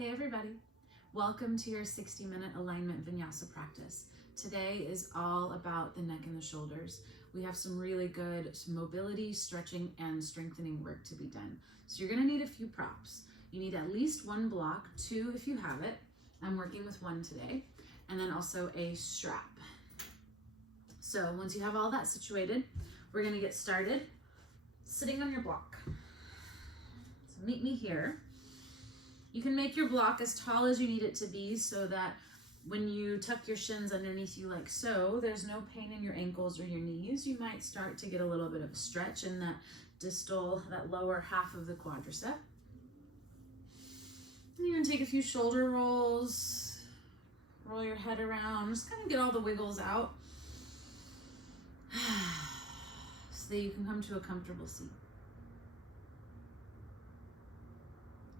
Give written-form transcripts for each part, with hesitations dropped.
Hey everybody, welcome to your 60-minute alignment vinyasa practice. Today is all about the neck and the shoulders. We have some really good mobility, stretching, and strengthening work to be done. So you're gonna need a few props. You need at least one block, two if you have it. I'm working with one today. And then also a strap. So once you have all that situated, we're gonna get started sitting on your block. So meet me here. You can make your block as tall as you need it to be so that when you tuck your shins underneath you like so, there's no pain in your ankles or your knees. You might start to get a little bit of a stretch in that distal, that lower half of the quadricep. And you're gonna take a few shoulder rolls, roll your head around, just kind of get all the wiggles out so that you can come to a comfortable seat.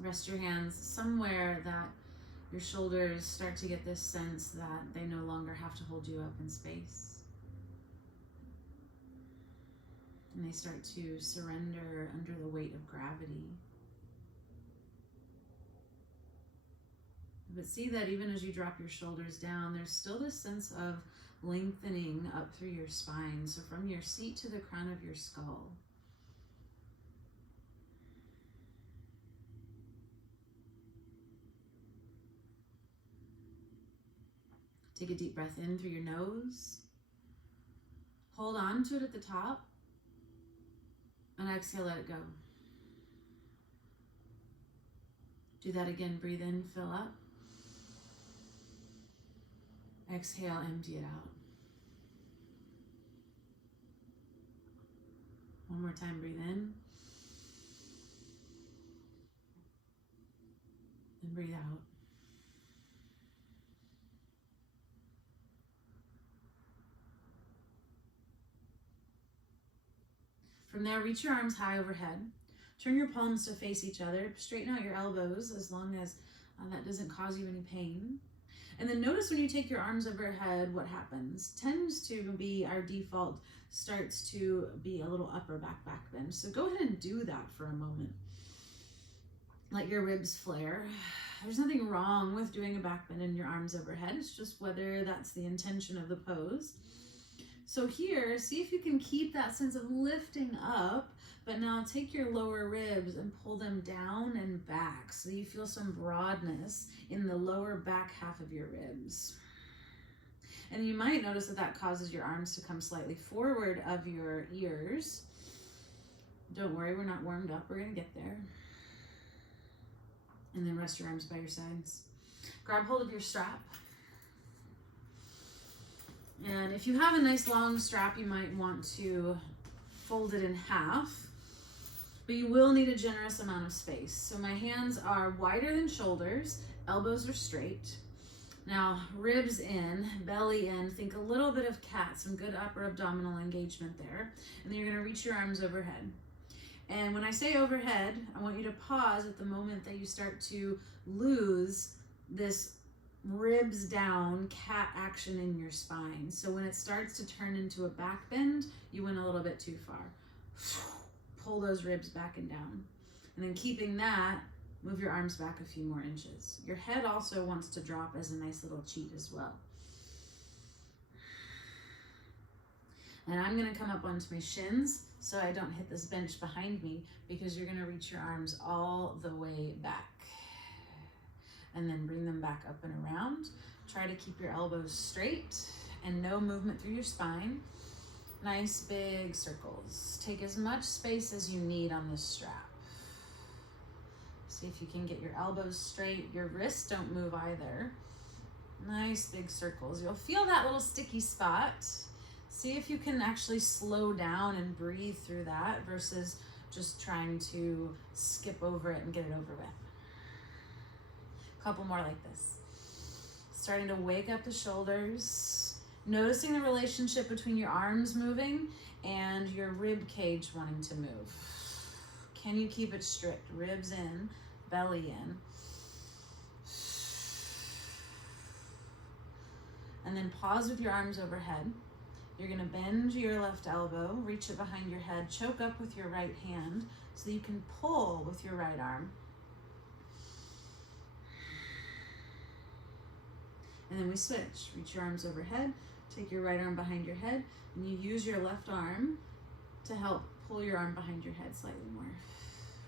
Rest your hands somewhere that your shoulders start to get this sense that they no longer have to hold you up in space. And they start to surrender under the weight of gravity. But see that even as you drop your shoulders down, there's still this sense of lengthening up through your spine. So from your seat to the crown of your skull. Take a deep breath in through your nose. Hold on to it at the top. And exhale, let it go. Do that again. Breathe in, fill up. Exhale, empty it out. One more time, breathe in. And breathe out. From there, reach your arms high overhead. Turn your palms to face each other. Straighten out your elbows as long as that doesn't cause you any pain. And then notice when you take your arms overhead, what happens. Tends to be our default, starts to be a little upper back bend. So go ahead and do that for a moment. Let your ribs flare. There's nothing wrong with doing a back bend in your arms overhead. It's just whether that's the intention of the pose. So here, see if you can keep that sense of lifting up, but now take your lower ribs and pull them down and back so you feel some broadness in the lower back half of your ribs. And you might notice that that causes your arms to come slightly forward of your ears. Don't worry, we're not warmed up, we're gonna get there. And then rest your arms by your sides. Grab hold of your strap. And if you have a nice long strap, you might want to fold it in half, but you will need a generous amount of space. So my hands are wider than shoulders, elbows are straight. Now ribs in, belly in, think a little bit of cat, some good upper abdominal engagement there. And then you're gonna reach your arms overhead. And when I say overhead, I want you to pause at the moment that you start to lose this ribs down cat action in your spine. So when it starts to turn into a back bend, you went a little bit too far. Pull those ribs back and down. And then keeping that, move your arms back a few more inches. Your head also wants to drop as a nice little cheat as well. And I'm gonna come up onto my shins so I don't hit this bench behind me, because you're gonna reach your arms all the way back. And then bring them back up and around. Try to keep your elbows straight and no movement through your spine. Nice big circles. Take as much space as you need on this strap. See if you can get your elbows straight. Your wrists don't move either. Nice big circles. You'll feel that little sticky spot. See if you can actually slow down and breathe through that versus just trying to skip over it and get it over with. Couple more like this. Starting to wake up the shoulders, noticing the relationship between your arms moving and your rib cage wanting to move. Can you keep it strict? Ribs in, belly in. And then pause with your arms overhead. You're gonna bend your left elbow, reach it behind your head, choke up with your right hand so you can pull with your right arm. And then we switch. Reach your arms overhead, take your right arm behind your head, and you use your left arm to help pull your arm behind your head slightly more.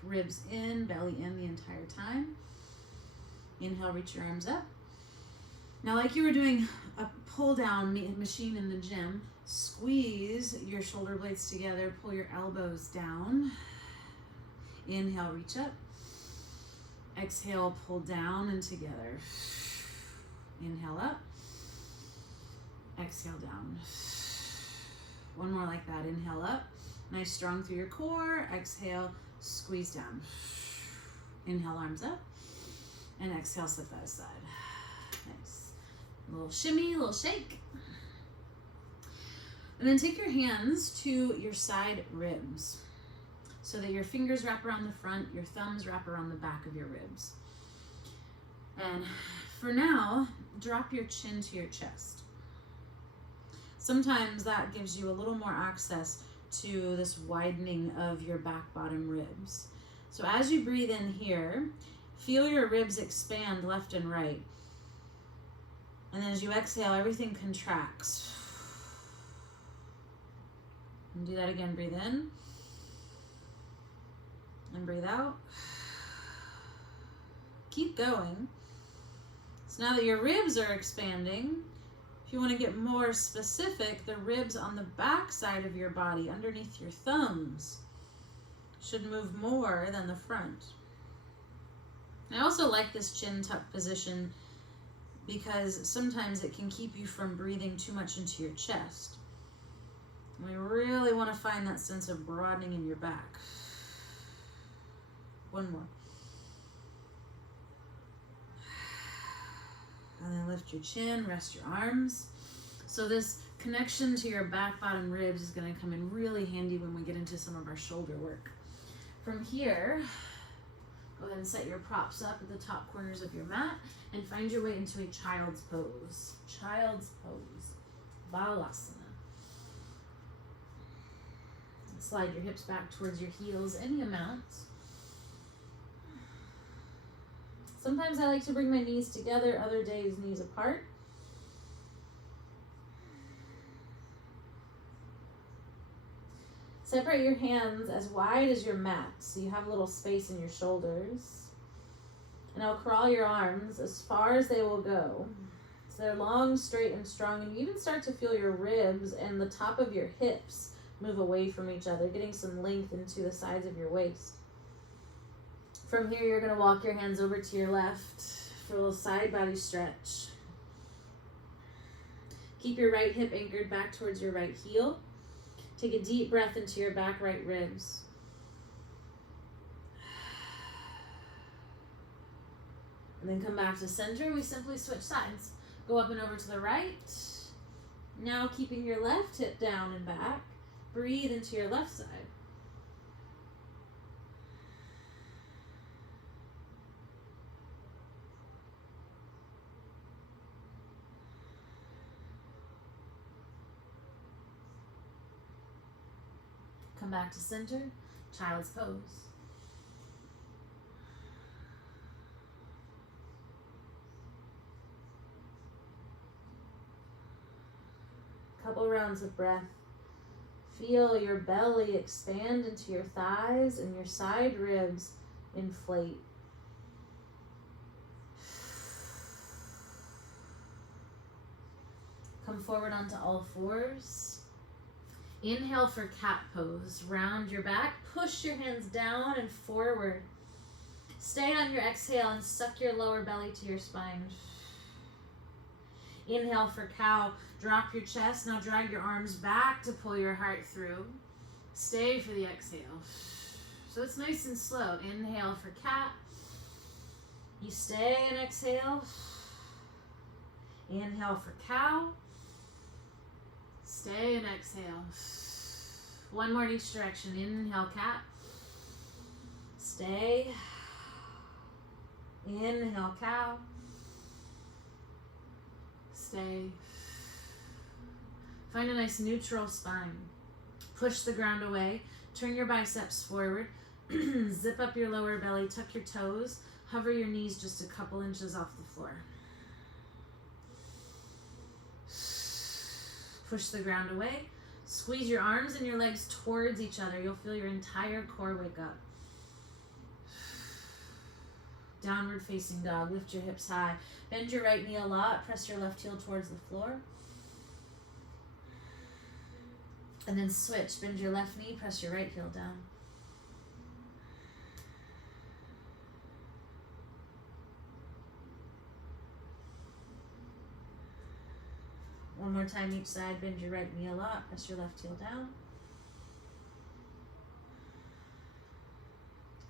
Ribs in, belly in the entire time. Inhale, reach your arms up. Now, like you were doing a pull down machine in the gym, squeeze your shoulder blades together, pull your elbows down. Inhale, reach up. Exhale, pull down and together. Inhale up. Exhale down. One more like that. Inhale up. Nice strong through your core. Exhale, squeeze down. Inhale, arms up. And exhale, set that aside. Nice. A little shimmy, a little shake. And then take your hands to your side ribs so that your fingers wrap around the front, your thumbs wrap around the back of your ribs. And for now, drop your chin to your chest. Sometimes that gives you a little more access to this widening of your back bottom ribs. So as you breathe in here, feel your ribs expand left and right. And then as you exhale, everything contracts. And do that again. Breathe in. And breathe out. Keep going. So now that your ribs are expanding, if you want to get more specific, the ribs on the back side of your body, underneath your thumbs, should move more than the front. I also like this chin tuck position because sometimes it can keep you from breathing too much into your chest. We really want to find that sense of broadening in your back. One more. And then lift your chin, rest your arms. So this connection to your back bottom ribs is going to come in really handy when we get into some of our shoulder work. From here, go ahead and set your props up at the top corners of your mat and find your way into a child's pose. Child's pose. Balasana. Slide your hips back towards your heels any amount. Sometimes I like to bring my knees together, other days knees apart. Separate your hands as wide as your mat so you have a little space in your shoulders. And I'll crawl your arms as far as they will go. So they're long, straight, and strong. And you even start to feel your ribs and the top of your hips move away from each other, getting some length into the sides of your waist. From here, you're going to walk your hands over to your left for a little side body stretch. Keep your right hip anchored back towards your right heel. Take a deep breath into your back right ribs. And then come back to center. We simply switch sides. Go up and over to the right. Now keeping your left hip down and back. Breathe into your left side. Come back to center, child's pose. Couple rounds of breath. Feel your belly expand into your thighs and your side ribs inflate. Come forward onto all fours. Inhale for cat pose. Round your back. Push your hands down and forward. Stay on your exhale and suck your lower belly to your spine. Inhale for cow. Drop your chest. Now drag your arms back to pull your heart through. Stay for the exhale. So it's nice and slow. Inhale for cat. You stay and exhale. Inhale for cow. Stay and exhale. One more in each direction. Inhale, cat. Stay. Inhale, cow. Stay. Find a nice neutral spine. Push the ground away. Turn your biceps forward. Zip up your lower belly. Tuck your toes. Hover your knees just a couple inches off the floor. push the ground away. Squeeze your arms and your legs towards each other. You'll feel your entire core wake up. Downward facing dog. Lift your hips high. Bend your right knee a lot. Press your left heel towards the floor. And then switch. Bend your left knee. Press your right heel down. One more time each side. Bend your right knee a lot. Press your left heel down.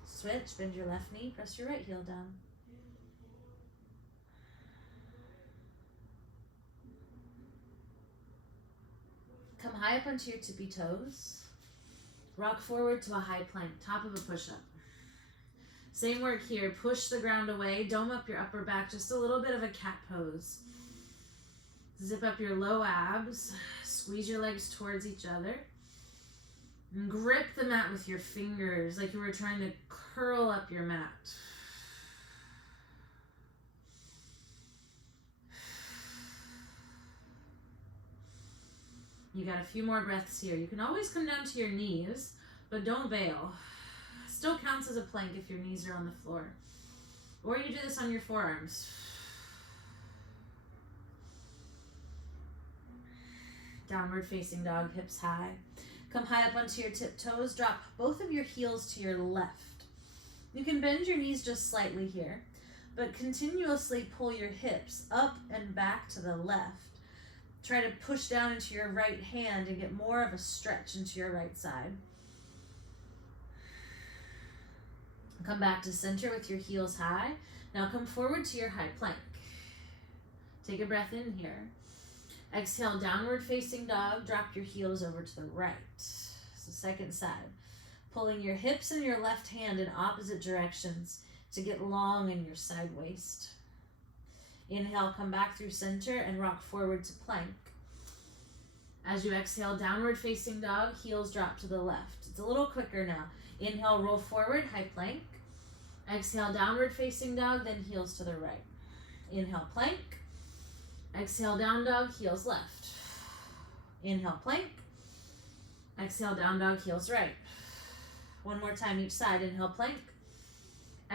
Switch. Bend your left knee. Press your right heel down. Come high up onto your tippy toes. Rock forward to a high plank, top of a push-up. Same work here. Push the ground away. Dome up your upper back. Just a little bit of a cat pose. Zip up your low abs. Squeeze your legs towards each other. And grip the mat with your fingers like you were trying to curl up your mat. You got a few more breaths here. You can always come down to your knees, but don't bail. Still counts as a plank if your knees are on the floor. Or you do this on your forearms. Downward facing dog, hips high. Come high up onto your tiptoes. Drop both of your heels to your left. You can bend your knees just slightly here, but continuously pull your hips up and back to the left. Try to push down into your right hand and get more of a stretch into your right side. Come back to center with your heels high. Now come forward to your high plank. Take a breath in here. Exhale, downward facing dog. Drop your heels over to the right. So second side. Pulling your hips and your left hand in opposite directions to get long in your side waist. Inhale, come back through center and rock forward to plank. As you exhale, downward facing dog, heels drop to the left. It's a little quicker now. Inhale, roll forward, high plank. Exhale, downward facing dog, then heels to the right. Inhale, plank. Exhale, down dog, heels left. Inhale, plank. Exhale, down dog, heels right. One more time each side. Inhale, plank.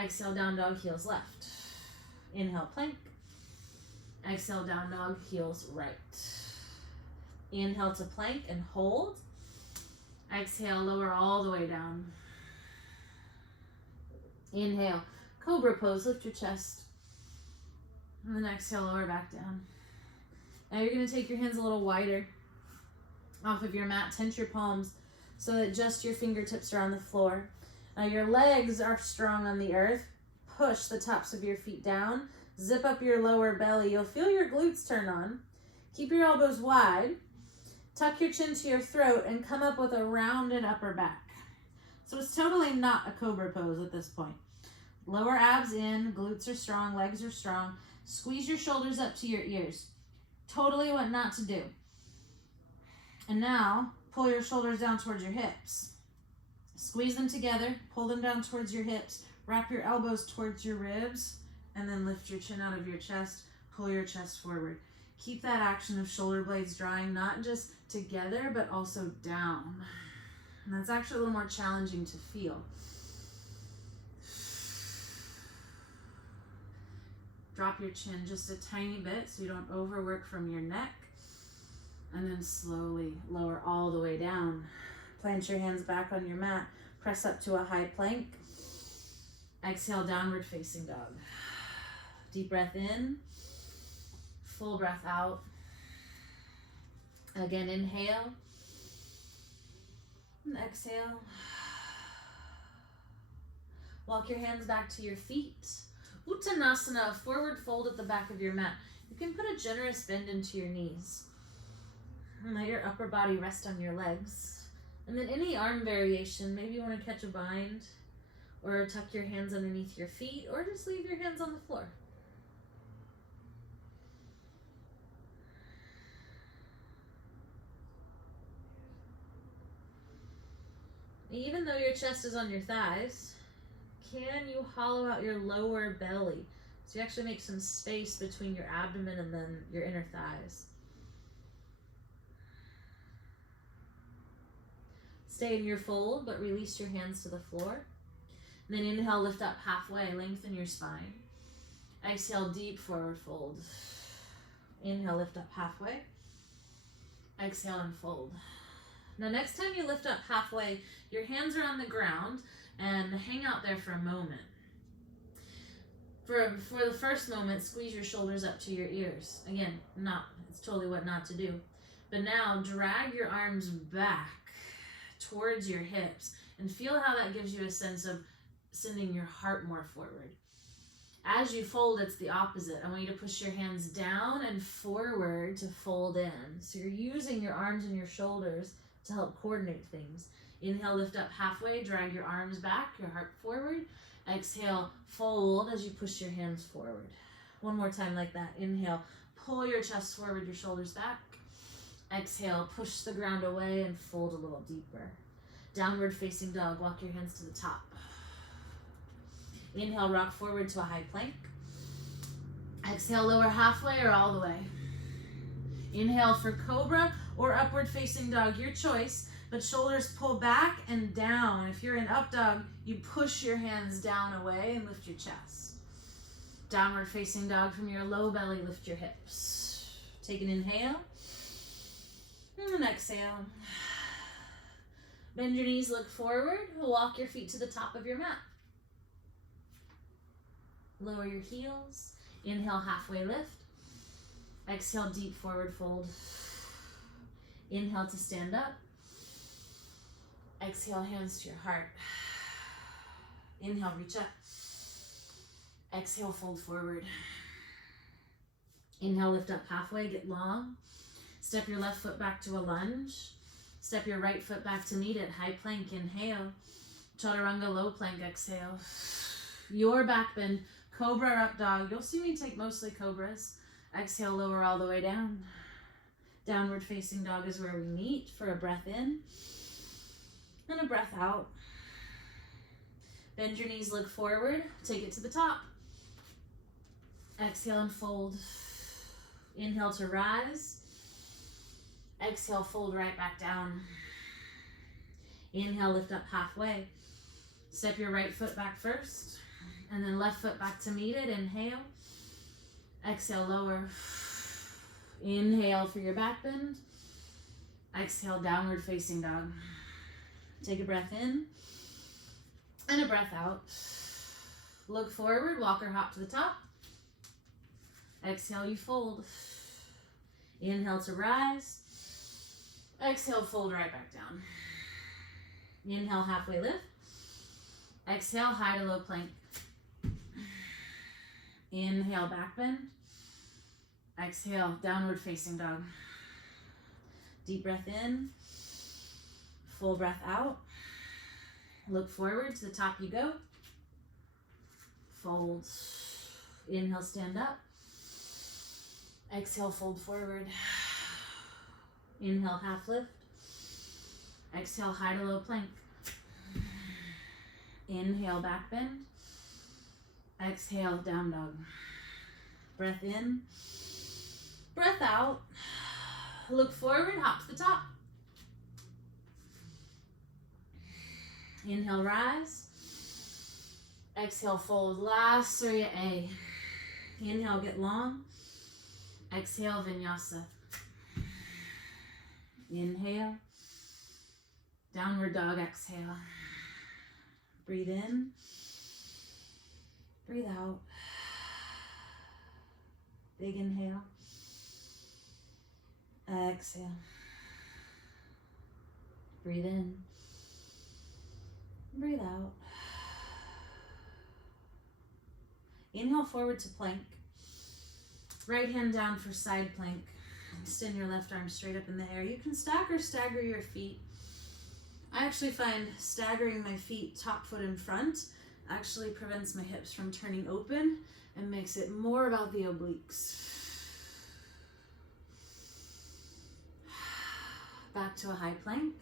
Exhale, down dog, heels left. Inhale, plank. Exhale, down dog, heels right. Inhale to plank and hold. Exhale, lower all the way down. Inhale, cobra pose, lift your chest. And then exhale, lower back down. Now you're going to take your hands a little wider off of your mat. Tense your palms so that just your fingertips are on the floor. Now your legs are strong on the earth. Push the tops of your feet down. Zip up your lower belly. You'll feel your glutes turn on. Keep your elbows wide. Tuck your chin to your throat and come up with a rounded upper back. So it's totally not a cobra pose at this point. Lower abs in, glutes are strong, legs are strong. Squeeze your shoulders up to your ears. Totally what not to do. And now, pull your shoulders down towards your hips. Squeeze them together, pull them down towards your hips, wrap your elbows towards your ribs, and then lift your chin out of your chest, pull your chest forward. Keep that action of shoulder blades drawing, not just together, but also down. And that's actually a little more challenging to feel. Drop your chin just a tiny bit so you don't overwork from your neck. And then slowly lower all the way down. Plant your hands back on your mat. Press up to a high plank. Exhale, downward facing dog. Deep breath in. Full breath out. Again, inhale. And exhale. Walk your hands back to your feet. Uttanasana, forward fold at the back of your mat. You can put a generous bend into your knees. And let your upper body rest on your legs. And then any arm variation, maybe you want to catch a bind or tuck your hands underneath your feet or just leave your hands on the floor. Even though your chest is on your thighs, can you hollow out your lower belly? So you actually make some space between your abdomen and then your inner thighs. Stay in your fold, but release your hands to the floor. And then inhale, lift up halfway, lengthen your spine. Exhale, deep forward fold. Inhale, lift up halfway. Exhale and fold. Now next time you lift up halfway, your hands are on the ground and hang out there for a moment. For the first moment, squeeze your shoulders up to your ears. Again, it's totally what not to do. But now drag your arms back towards your hips and feel how that gives you a sense of sending your heart more forward. As you fold, it's the opposite. I want you to push your hands down and forward to fold in. So you're using your arms and your shoulders to help coordinate things. Inhale, lift up halfway, drag your arms back, your heart forward. Exhale, fold as you push your hands forward. One more time like that. Inhale, pull your chest forward, your shoulders back. Exhale, push the ground away and fold a little deeper. Downward facing dog, walk your hands to the top. Inhale, rock forward to a high plank. Exhale, lower halfway or all the way. Inhale for cobra or upward facing dog, your choice, but shoulders pull back and down. If you're in up dog, you push your hands down away and lift your chest. Downward facing dog, from your low belly, lift your hips. Take an inhale and an exhale. Bend your knees, look forward, walk your feet to the top of your mat. Lower your heels. Inhale, halfway lift. Exhale, deep forward fold. Inhale to stand up. Exhale, hands to your heart. Inhale, reach up. Exhale, fold forward. Inhale, lift up halfway, get long. Step your left foot back to a lunge. Step your right foot back to meet it. High plank, inhale. Chaturanga, low plank, exhale. Your back bend, cobra or up dog. You'll see me take mostly cobras. Exhale, lower all the way down. Downward facing dog is where we meet for a breath in and a breath out. Bend your knees, look forward, take it to the top. Exhale and fold. Inhale to rise. Exhale, fold right back down. Inhale, lift up halfway. Step your right foot back first, and then left foot back to meet it. Inhale. Exhale, lower. Inhale for your back bend. Exhale, downward facing dog. Take a breath in and a breath out. Look forward, walk or hop to the top. Exhale, you fold. Inhale to rise. Exhale, fold right back down. Inhale, halfway lift. Exhale, high to low plank. Inhale, back bend. Exhale, downward facing dog. Deep breath in. Full breath out. Look forward, to the top you go. Fold. Inhale, stand up. Exhale, fold forward. Inhale, half lift. Exhale, high to low plank. Inhale, back bend. Exhale, down dog. Breath in. Breath out. Look forward, hop to the top. Inhale, rise. Exhale, fold. Last Surya A. Inhale, get long. Exhale, vinyasa. Inhale. Downward dog, exhale. Breathe in. Breathe out. Big inhale. Exhale. Breathe in. Breathe out. Inhale forward to plank. Right hand down for side plank. Extend your left arm straight up in the air. You can stack or stagger your feet. I actually find staggering my feet top foot in front actually prevents my hips from turning open and makes it more about the obliques. Back to a high plank.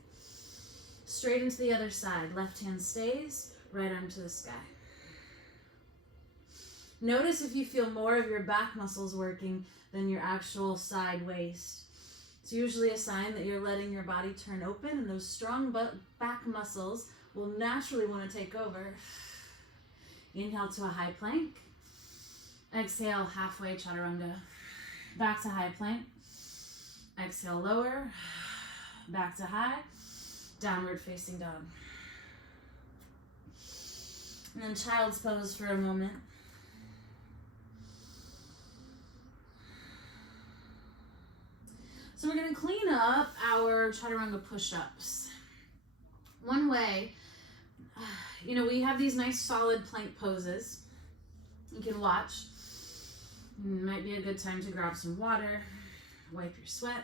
Straight into the other side. Left hand stays, right arm to the sky. Notice if you feel more of your back muscles working than your actual side waist. It's usually a sign that you're letting your body turn open, and those strong back muscles will naturally want to take over. Inhale to a high plank. Exhale, halfway chaturanga. Back to high plank. Exhale, lower. Back to high. Downward facing dog. And then child's pose for a moment. So we're going to clean up our chaturanga push-ups. One way, we have these nice solid plank poses. You can watch. It might be a good time to grab some water, wipe your sweat.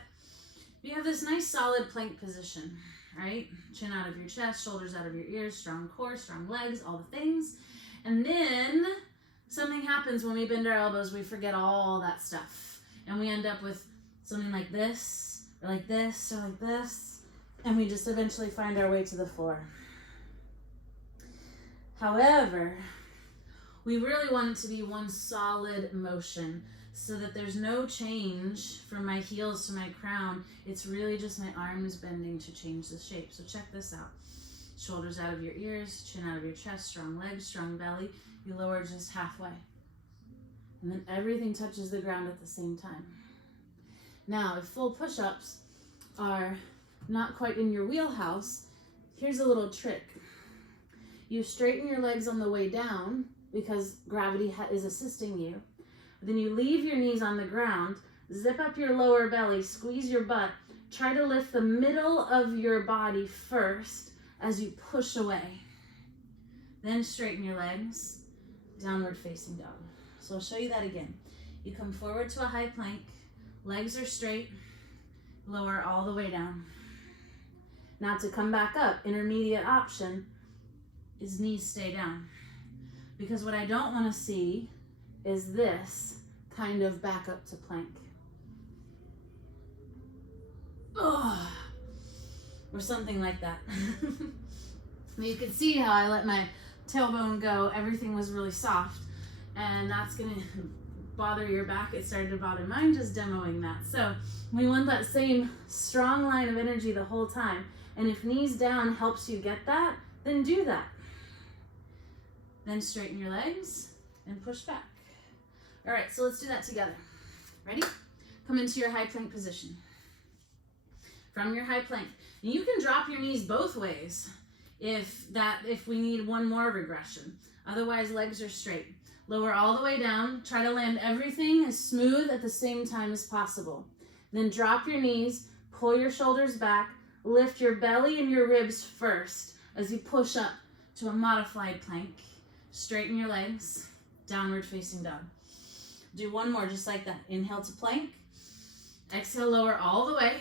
You have this nice solid plank position, right? Chin out of your chest, shoulders out of your ears, strong core, strong legs, all the things. And then something happens when we bend our elbows, we forget all that stuff. And we end up with something like this, or like this, or like this, and we just eventually find our way to the floor. However, we really want it to be one solid motion so that there's no change from my heels to my crown. It's really just my arms bending to change the shape. So check this out. Shoulders out of your ears, chin out of your chest, strong legs, strong belly. You lower just halfway. And then everything touches the ground at the same time. Now, if full push-ups are not quite in your wheelhouse, here's a little trick. You straighten your legs on the way down because gravity is assisting you. Then you leave your knees on the ground, zip up your lower belly, squeeze your butt, try to lift the middle of your body first as you push away. Then straighten your legs, downward facing dog. So I'll show you that again. You come forward to a high plank, legs are straight, lower all the way down. Now to come back up, intermediate option is knees stay down. Because what I don't want to see is this kind of back up to plank. Ugh. Or something like that. You can see how I let my tailbone go. Everything was really soft, and that's gonna bother your back. It started to bother mine just demoing that. So we want that same strong line of energy the whole time. And if knees down helps you get that, then do that. Then straighten your legs and push back. All right, so let's do that together. Ready? Come into your high plank position. From your high plank. And you can drop your knees both ways if we need one more regression. Otherwise, legs are straight. Lower all the way down. Try to land everything as smooth at the same time as possible. Then drop your knees, pull your shoulders back, lift your belly and your ribs first as you push up to a modified plank. Straighten your legs, downward facing dog. Do one more just like that. Inhale to plank. Exhale, lower all the way.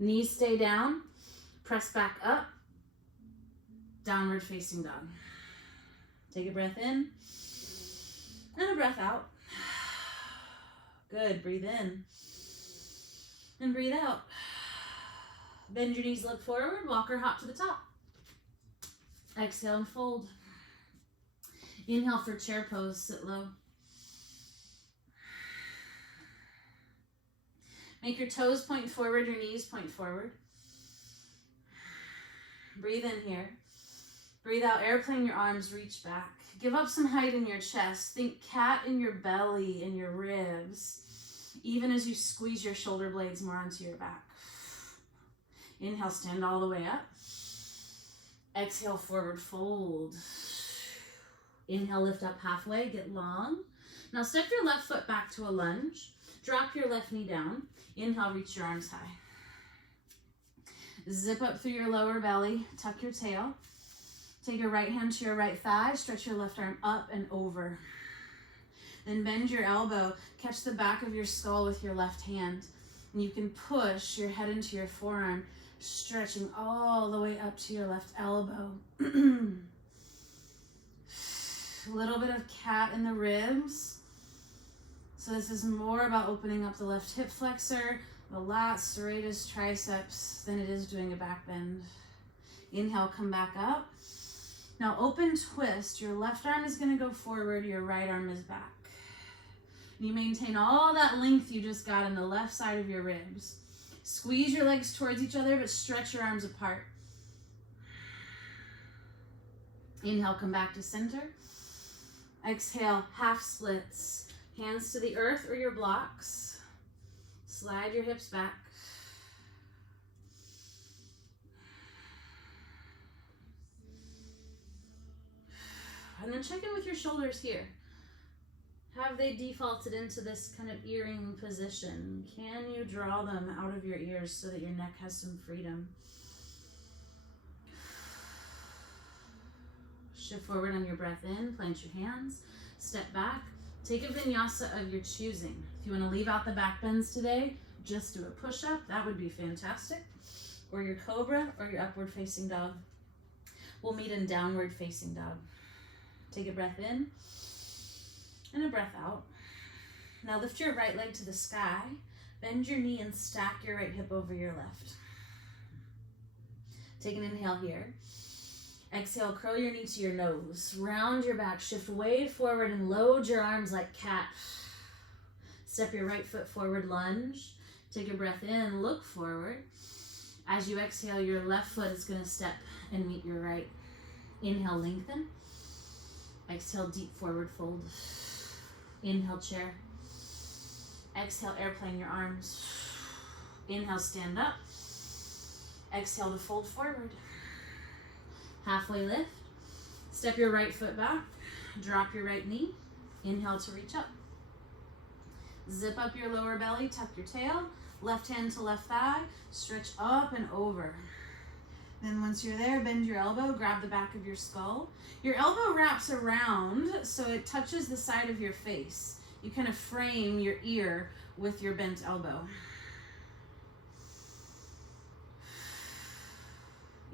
Knees stay down. Press back up. Downward facing dog. Take a breath in and a breath out. Good. Breathe in and breathe out. Bend your knees, look forward, walk or hop to the top. Exhale and fold. Inhale for chair pose, sit low. Make your toes point forward, your knees point forward. Breathe in here. Breathe out, airplane your arms, reach back. Give up some height in your chest. Think cat in your belly and your ribs, even as you squeeze your shoulder blades more onto your back. Inhale, stand all the way up. Exhale, forward fold. Inhale, lift up halfway, get long. Now step your left foot back to a lunge. Drop your left knee down. Inhale, reach your arms high. Zip up through your lower belly, tuck your tail. Take your right hand to your right thigh, stretch your left arm up and over. Then bend your elbow, catch the back of your skull with your left hand. And you can push your head into your forearm, stretching all the way up to your left elbow. A little bit of cat in the ribs. So this is more about opening up the left hip flexor, the lats, serratus, triceps, than it is doing a back bend. Inhale, come back up. Now open twist. Your left arm is going to go forward, your right arm is back. And you maintain all that length you just got on the left side of your ribs. Squeeze your legs towards each other, but stretch your arms apart. Inhale, come back to center. Exhale, half splits. Hands to the earth or your blocks. Slide your hips back. And then check in with your shoulders here. Have they defaulted into this kind of earring position? Can you draw them out of your ears so that your neck has some freedom? Shift forward on your breath in, plant your hands, step back. Take a vinyasa of your choosing. If you want to leave out the back bends today, just do a push-up. That would be fantastic. Or your cobra or your upward facing dog. We'll meet in downward facing dog. Take a breath in and a breath out. Now lift your right leg to the sky. Bend your knee and stack your right hip over your left. Take an inhale here. Exhale, curl your knee to your nose. Round your back, shift way forward and load your arms like cat. Step your right foot forward, lunge. Take a breath in, look forward. As you exhale, your left foot is gonna step and meet your right. Inhale, lengthen. Exhale, deep forward fold. Inhale, chair. Exhale, airplane your arms. Inhale, stand up. Exhale to fold forward. Halfway lift. Step your right foot back. Drop your right knee. Inhale to reach up. Zip up your lower belly, tuck your tail. Left hand to left thigh. Stretch up and over. Then once you're there, bend your elbow, grab the back of your skull. Your elbow wraps around so it touches the side of your face. You kind of frame your ear with your bent elbow.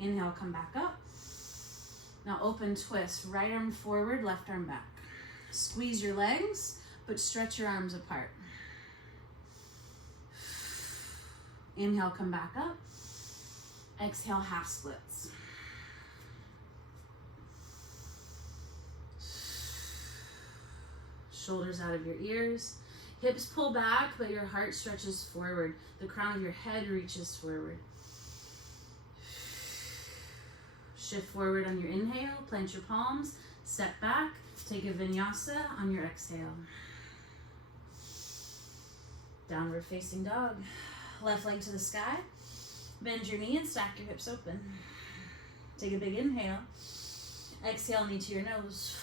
Inhale, come back up. Now open twist, right arm forward, left arm back. Squeeze your legs, but stretch your arms apart. Inhale, come back up. Exhale, half splits. Shoulders out of your ears. Hips pull back, but your heart stretches forward. The crown of your head reaches forward. Shift forward on your inhale, plant your palms, step back, take a vinyasa on your exhale. Downward facing dog. Left leg to the sky. Bend your knee and stack your hips open. Take a big inhale. Exhale, knee to your nose.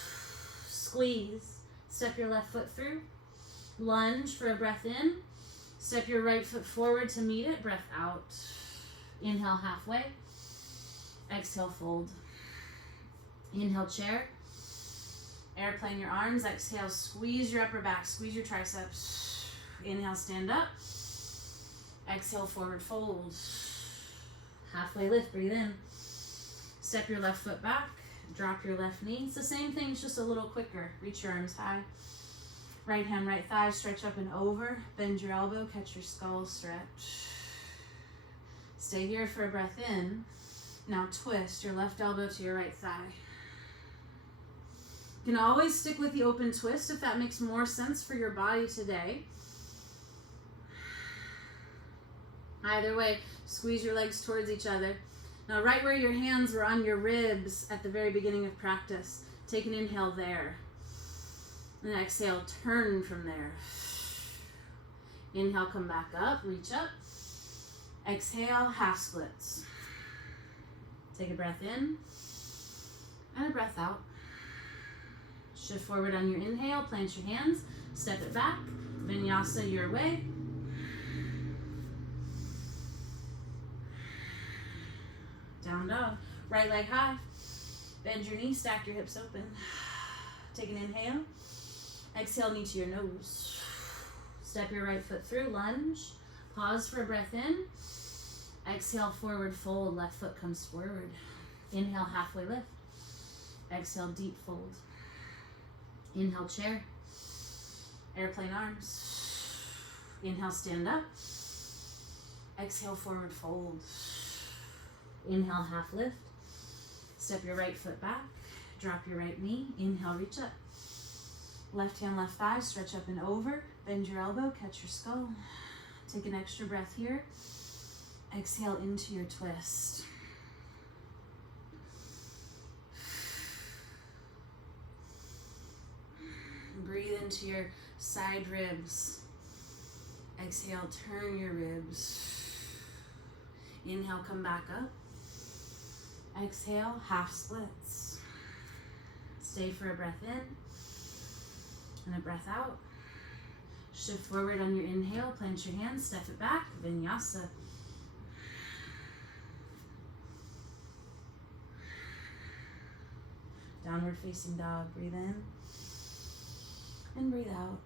Squeeze. Step your left foot through. Lunge for a breath in. Step your right foot forward to meet it. Breath out. Inhale halfway. Exhale, fold. Inhale, chair. Airplane your arms. Exhale, squeeze your upper back. Squeeze your triceps. Inhale, stand up. Exhale, forward fold. Halfway lift, breathe in. Step your left foot back. Drop your left knee. It's the same thing, it's just a little quicker. Reach your arms high. Right hand, right thigh, stretch up and over. Bend your elbow, catch your skull, stretch. Stay here for a breath in. Now twist your left elbow to your right thigh. You can always stick with the open twist if that makes more sense for your body today. Either way, squeeze your legs towards each other. Now, right where your hands were on your ribs at the very beginning of practice, take an inhale there. And exhale, turn from there. Inhale, come back up, reach up. Exhale, half splits. Take a breath in and a breath out. Shift forward on your inhale, plant your hands, step it back, vinyasa your way. Down dog. Right leg high. Bend your knee, stack your hips open. Take an inhale. Exhale, knee to your nose. Step your right foot through, lunge. Pause for a breath in. Exhale, forward fold. Left foot comes forward. Inhale, halfway lift. Exhale, deep fold. Inhale, chair. Airplane arms. Inhale, stand up. Exhale, forward fold. Inhale, half lift. Step your right foot back. Drop your right knee. Inhale, reach up. Left hand, left thigh, stretch up and over. Bend your elbow, catch your skull. Take an extra breath here. Exhale into your twist. Breathe into your side ribs. Exhale, turn your ribs. Inhale, come back up. Exhale, half splits. Stay for a breath in and a breath out. Shift forward on your inhale, plant your hands, step it back, vinyasa. Downward facing dog, breathe in and breathe out.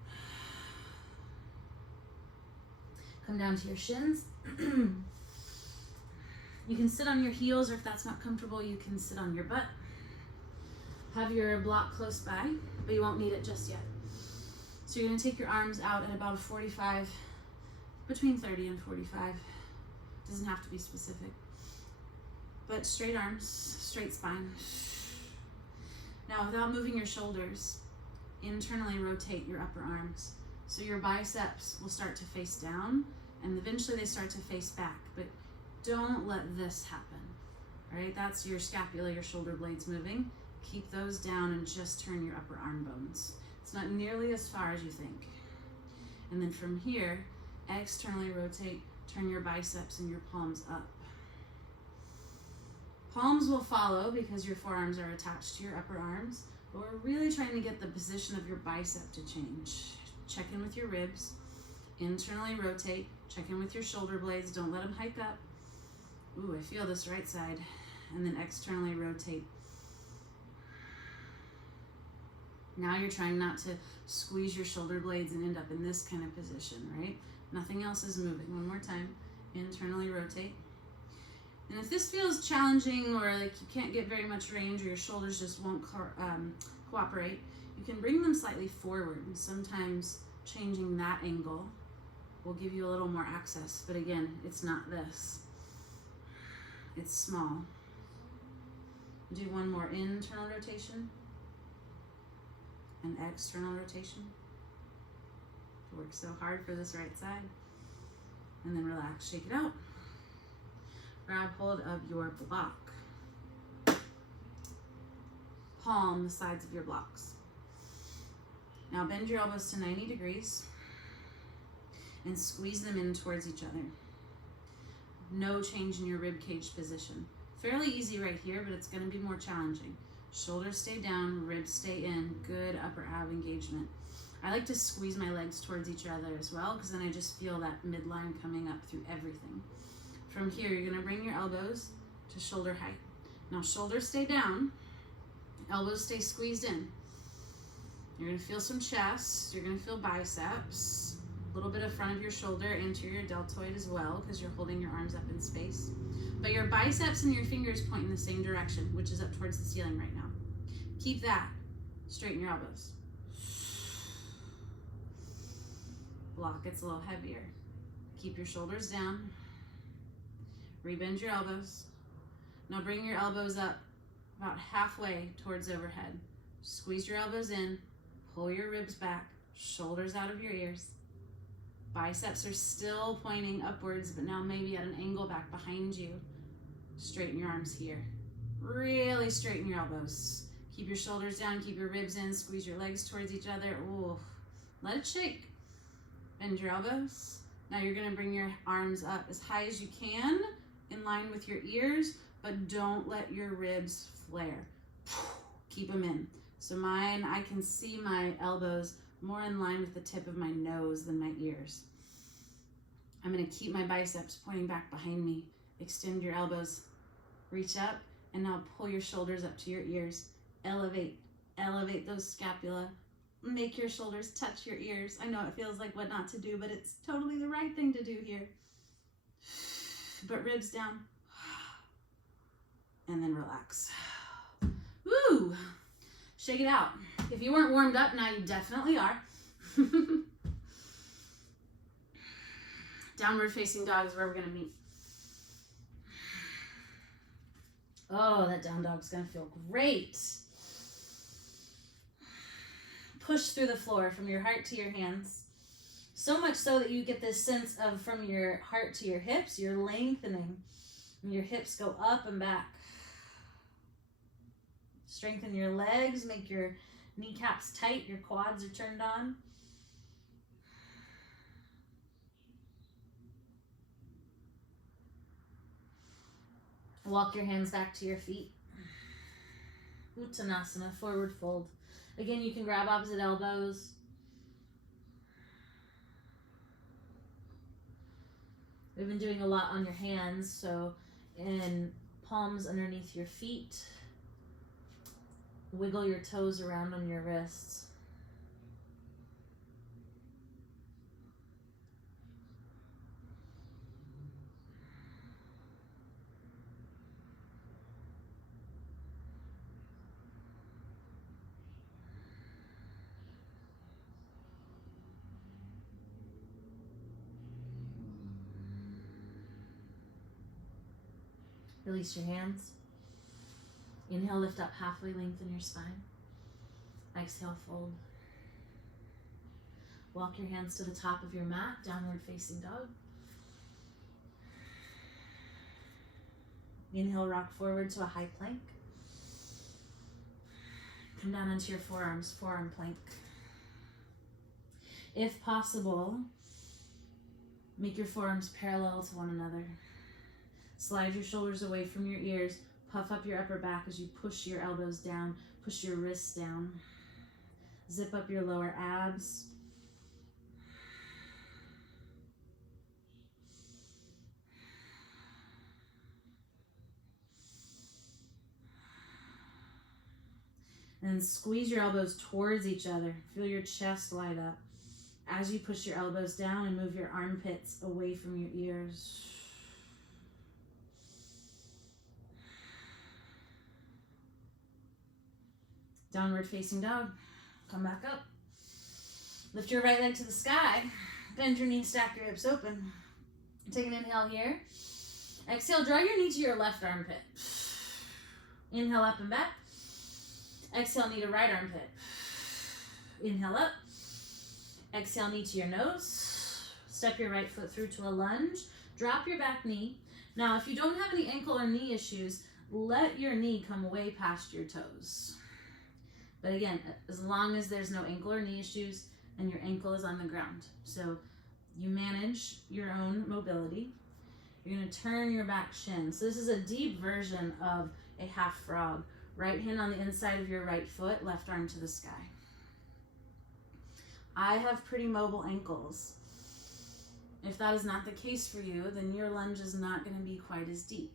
Come down to your shins. You can sit on your heels, or if that's not comfortable, you can sit on your butt. Have your block close by, but you won't need it just yet. So you're gonna take your arms out at about a 45, between 30 and 45. Doesn't have to be specific. But straight arms, straight spine. Now, without moving your shoulders, internally rotate your upper arms. So your biceps will start to face down, and eventually they start to face back, but don't let this happen, right? That's your scapula, your shoulder blades moving. Keep those down and just turn your upper arm bones. It's not nearly as far as you think. And then from here, externally rotate, turn your biceps and your palms up. Palms will follow because your forearms are attached to your upper arms, but we're really trying to get the position of your bicep to change. Check in with your ribs, internally rotate, check in with your shoulder blades, don't let them hike up. Ooh, I feel this right side. And then externally rotate. Now you're trying not to squeeze your shoulder blades and end up in this kind of position, right? Nothing else is moving. One more time. Internally rotate. And if this feels challenging, or like you can't get very much range, or your shoulders just won't cooperate, you can bring them slightly forward. And sometimes changing that angle will give you a little more access. But again, it's not this. It's small. Do one more internal rotation and external rotation. Work so hard for this right side. And then relax, shake it out. Grab hold of your block. Palm the sides of your blocks. Now bend your elbows to 90 degrees and squeeze them in towards each other. No change in your rib cage position. Fairly easy right here, but it's going to be more challenging. Shoulders stay down, ribs stay in. Good upper ab engagement. I like to squeeze my legs towards each other as well, because then I just feel that midline coming up through everything. From here, you're going to bring your elbows to shoulder height. Now shoulders stay down, elbows stay squeezed in. You're going to feel some chest, you're going to feel biceps, a little bit of front of your shoulder, anterior deltoid as well, because you're holding your arms up in space. But your biceps and your fingers point in the same direction, which is up towards the ceiling right now. Keep that. Straighten your elbows. Block gets a little heavier. Keep your shoulders down. Rebend your elbows. Now bring your elbows up about halfway towards overhead. Squeeze your elbows in. Pull your ribs back. Shoulders out of your ears. Biceps are still pointing upwards, but now maybe at an angle back behind you. Straighten your arms here. Really straighten your elbows. Keep your shoulders down, keep your ribs in, squeeze your legs towards each other. Ooh. Let it shake. Bend your elbows. Now you're gonna bring your arms up as high as you can, in line with your ears, but don't let your ribs flare. Keep them in. So mine, I can see my elbows more in line with the tip of my nose than my ears. I'm gonna keep my biceps pointing back behind me. Extend your elbows, reach up, and now pull your shoulders up to your ears. Elevate those scapula. Make your shoulders touch your ears. I know it feels like what not to do, but it's totally the right thing to do here. But ribs down. And then relax. Woo! Shake it out. If you weren't warmed up, now you definitely are. Downward facing dog is where we're gonna meet. Oh, that down dog's gonna feel great. push through the floor from your heart to your hands. So much so that you get this sense of from your heart to your hips, you're lengthening. And your hips go up and back. Strengthen your legs, make your kneecaps tight, your quads are turned on. Walk your hands back to your feet. Uttanasana, forward fold. Again, you can grab opposite elbows. We've been doing a lot on your hands, so in palms underneath your feet. Wiggle your toes around on your wrists. Release your hands. Inhale, lift up halfway, lengthen your spine. Exhale, fold. Walk your hands to the top of your mat, downward facing dog. Inhale, rock forward to a high plank. Come down onto your forearms, forearm plank. If possible, make your forearms parallel to one another. Slide your shoulders away from your ears. Puff up your upper back as you push your elbows down, push your wrists down. Zip up your lower abs. And squeeze your elbows towards each other. Feel your chest light up as you push your elbows down and move your armpits away from your ears. Downward facing dog. Come back up. Lift your right leg to the sky. Bend your knee, stack your hips open. Take an inhale here. Exhale, draw your knee to your left armpit. Inhale up and back. Exhale, knee to right armpit. Inhale up. Exhale, knee to your nose. Step your right foot through to a lunge. Drop your back knee. Now, if you don't have any ankle or knee issues, let your knee come way past your toes. But again, as long as there's no ankle or knee issues and your ankle is on the ground. So you manage your own mobility. You're going to turn your back shin. So this is a deep version of a half frog. Right hand on the inside of your right foot, left arm to the sky. I have pretty mobile ankles. If that is not the case for you, then your lunge is not going to be quite as deep.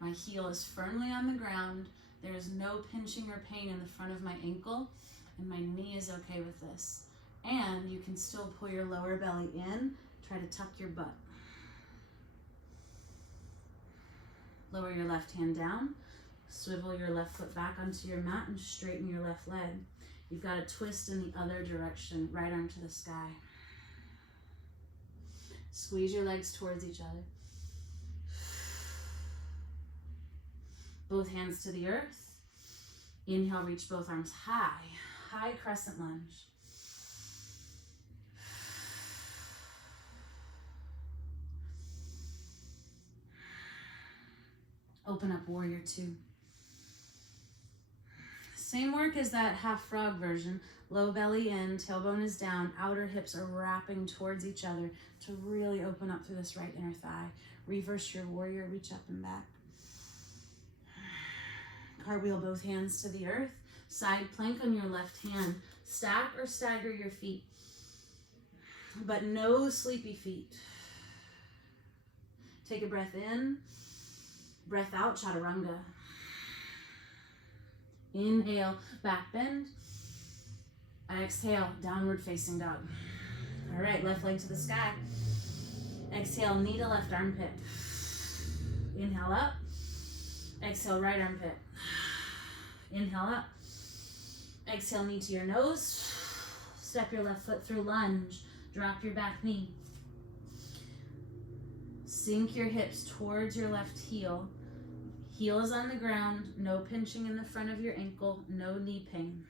My heel is firmly on the ground. There is no pinching or pain in the front of my ankle, and my knee is okay with this. And you can still pull your lower belly in, try to tuck your butt. Lower your left hand down, swivel your left foot back onto your mat and straighten your left leg. You've got a twist in the other direction, right arm to the sky. Squeeze your legs towards each other. Both hands to the earth. Inhale, reach both arms high. High crescent lunge. Open up, warrior two. Same work as that half frog version. Low belly in, tailbone is down, outer hips are wrapping towards each other to really open up through this right inner thigh. Reverse your warrior, reach up and back. Cartwheel both hands to the earth. Side plank on your left hand. Stack or stagger your feet, but no sleepy feet. Take a breath in, breath out, chaturanga. Inhale, back bend. Exhale, downward facing dog. All right, left leg to the sky. Exhale, knee to left armpit. Inhale up. Exhale, right armpit. Inhale up. Exhale, knee to your nose. Step your left foot through lunge. Drop your back knee. Sink your hips towards your left heel. Heel is on the ground. No pinching in the front of your ankle. No knee pain.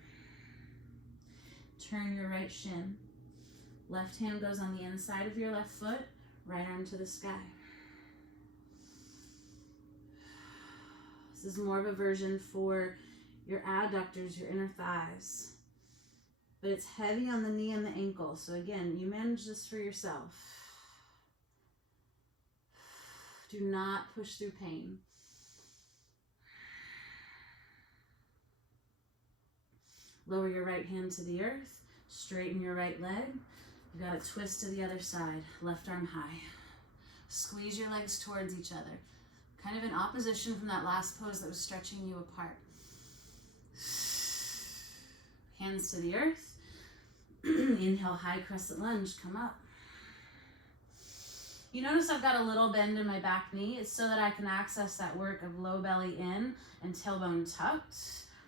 turn your right shin. Left hand goes on the inside of your left foot, right arm to the sky. This is more of a version for your adductors, your inner thighs. But it's heavy on the knee and the ankle. So again, you manage this for yourself. Do not push through pain. Lower your right hand to the earth. Straighten your right leg. You got to twist to the other side. Left arm high. Squeeze your legs towards each other. Kind of in opposition from that last pose that was stretching you apart. Hands to the earth. Inhale, high crescent lunge. Come up. You notice I've got a little bend in my back knee. It's so that I can access that work of low belly in and tailbone tucked.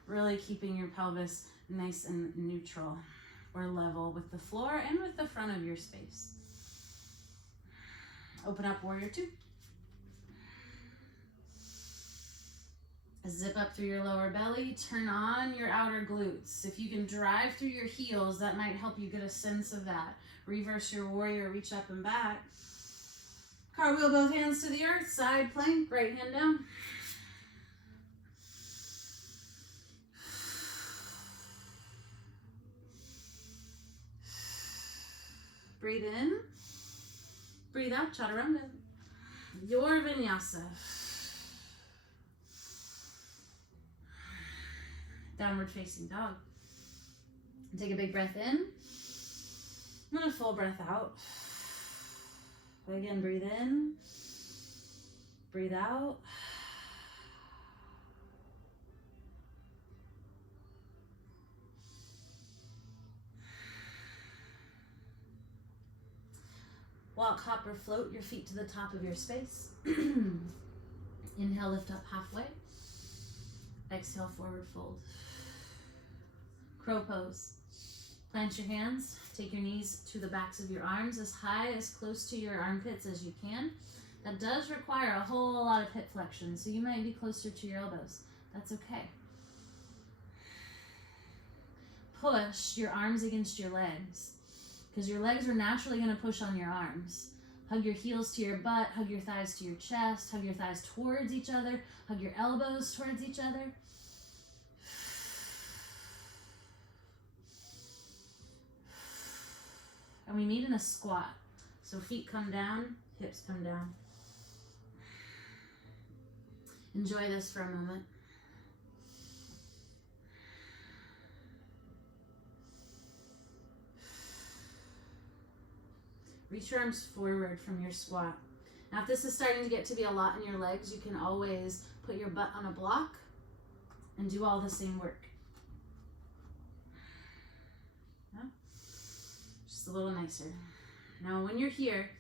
Really keeping your pelvis nice and neutral or level with the floor and with the front of your space. Open up, warrior two. Zip up through your lower belly, turn on your outer glutes. If you can drive through your heels, that might help you get a sense of that. Reverse your warrior, reach up and back. Cartwheel both hands to the earth, side plank, right hand down. Breathe in, breathe out, chaturanga. Your vinyasa. Downward facing dog. Take a big breath in and a full breath out. Again, breathe in, breathe out. Walk, hop, or float your feet to the top of your space. Inhale, lift up halfway. Exhale, forward fold. Crow pose. Plant your hands. Take your knees to the backs of your arms as high, as close to your armpits as you can. That does require a whole lot of hip flexion, so you might be closer to your elbows. That's okay. Push your arms against your legs, because your legs are naturally going to push on your arms. Hug your heels to your butt, hug your thighs to your chest, hug your thighs towards each other, hug your elbows towards each other. And we meet in a squat. So feet come down, hips come down. Enjoy this for a moment. Reach your arms forward from your squat. Now if this is starting to get to be a lot in your legs, you can always put your butt on a block and do all the same work. Yeah? Just a little nicer. Now when you're here,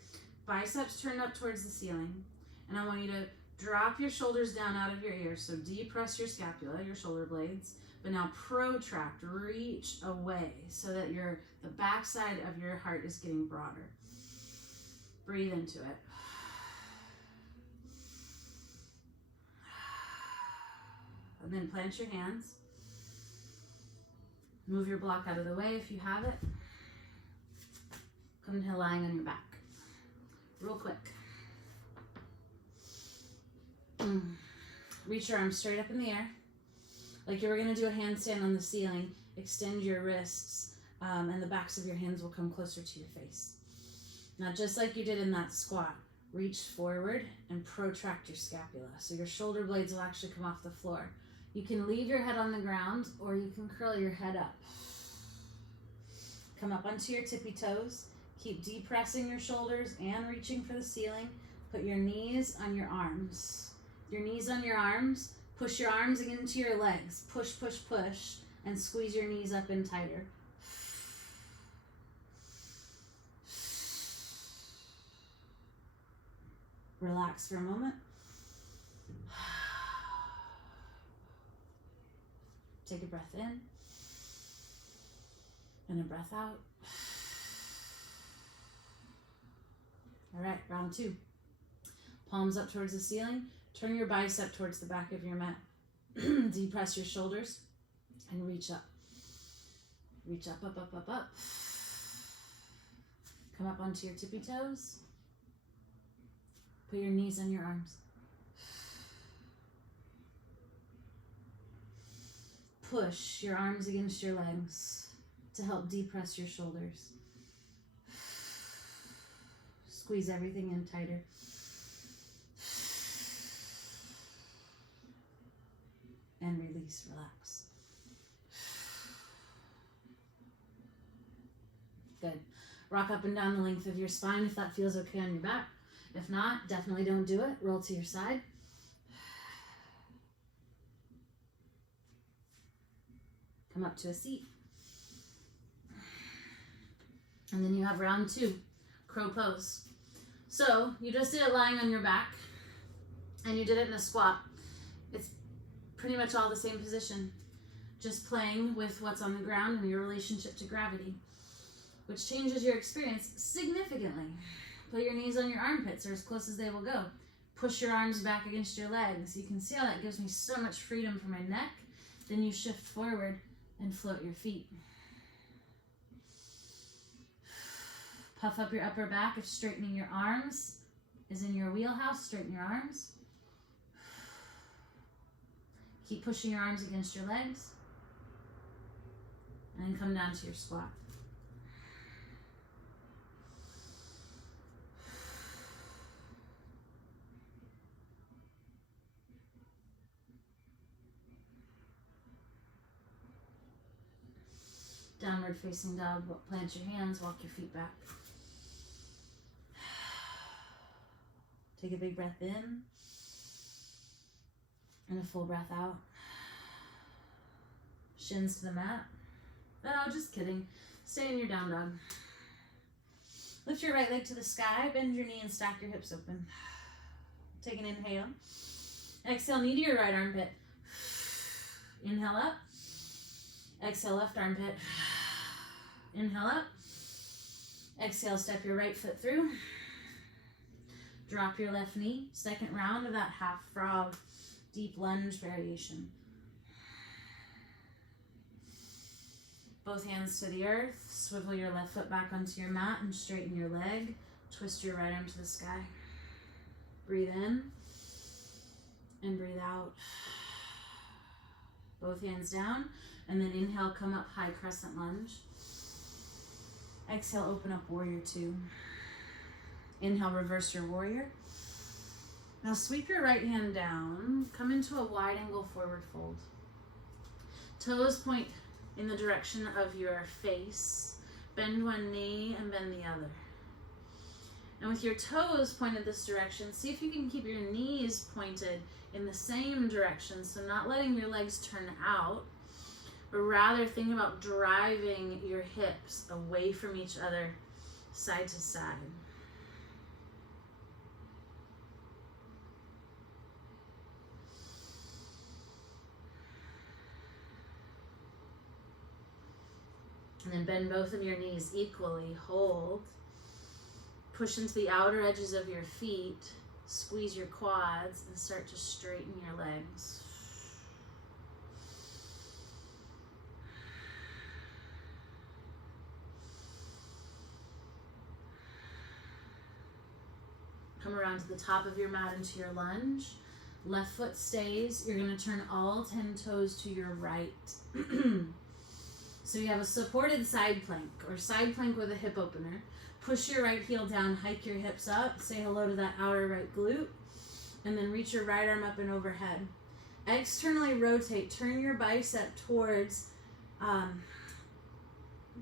biceps turn up towards the ceiling, and I want you to drop your shoulders down out of your ears. So depress your scapula, your shoulder blades, but now protract, reach away so that the backside of your heart is getting broader. Breathe into it. And then plant your hands. Move your block out of the way if you have it. Come to lying on your back. Real quick. Reach your arms straight up in the air. Like you were going to do a handstand on the ceiling. Extend your wrists, and the backs of your hands will come closer to your face. Now, just like you did in that squat, reach forward and protract your scapula. So your shoulder blades will actually come off the floor. You can leave your head on the ground, or you can curl your head up. Come up onto your tippy toes. Keep depressing your shoulders and reaching for the ceiling. Put your knees on your arms. Your knees on your arms. Push your arms into your legs. Push, push, push. And squeeze your knees up in tighter. Relax for a moment. Take a breath in and a breath out. All right, round two. Palms up towards the ceiling. Turn your bicep towards the back of your mat. Depress your shoulders and reach up. Reach up, up, up, up, up. Come up onto your tippy toes. Put your knees on your arms. Push your arms against your legs to help depress your shoulders. Squeeze everything in tighter. And release, relax. Good. Rock up and down the length of your spine if that feels okay on your back. If not, definitely don't do it. Roll to your side. Come up to a seat. And then you have round 2, crow pose. So you just did it lying on your back and you did it in a squat. It's pretty much all the same position, just playing with what's on the ground and your relationship to gravity, which changes your experience significantly. Put your knees on your armpits or as close as they will go. Push your arms back against your legs. You can see how that gives me so much freedom for my neck. Then you shift forward and float your feet. Puff up your upper back if straightening your arms is in your wheelhouse. Straighten your arms. Keep pushing your arms against your legs. And then come down to your squat. Downward facing dog, plant your hands, walk your feet back. Take a big breath in and a full breath out. Shins to the mat. No, just kidding. Stay in your down dog. Lift your right leg to the sky, bend your knee and stack your hips open. Take an inhale. Exhale, knee to your right armpit. Inhale up. Exhale, left armpit. Inhale up. Exhale, step your right foot through. Drop your left knee. Second round of that half frog, deep lunge variation. Both hands to the earth. Swivel your left foot back onto your mat and straighten your leg. Twist your right arm to the sky. Breathe in and breathe out. Both hands down. And then inhale, come up, high crescent lunge. Exhale, open up, warrior 2. Inhale, reverse your warrior. Now sweep your right hand down. Come into a wide angle forward fold. Toes point in the direction of your face. Bend one knee and bend the other. And with your toes pointed this direction, see if you can keep your knees pointed in the same direction. So not letting your legs turn out, but rather think about driving your hips away from each other, side to side. And then bend both of your knees equally, hold. Push into the outer edges of your feet, squeeze your quads, and start to straighten your legs. Come around to the top of your mat into your lunge. Left foot stays. You're going to turn all 10 toes to your right. So you have a supported side plank or side plank with a hip opener. Push your right heel down, hike your hips up. Say hello to that outer right glute. And then reach your right arm up and overhead. Externally rotate. Turn your bicep towards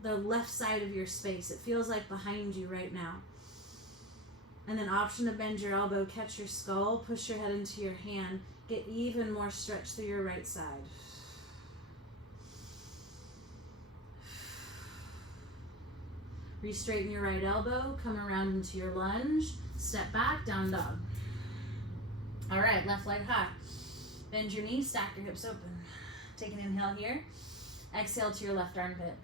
the left side of your space. It feels like behind you right now. And then option to bend your elbow, catch your skull, push your head into your hand, get even more stretch through your right side. Re-straighten your right elbow, come around into your lunge, step back, down dog. All right, left leg high. Bend your knees, stack your hips open. Take an inhale here. Exhale to your left armpit.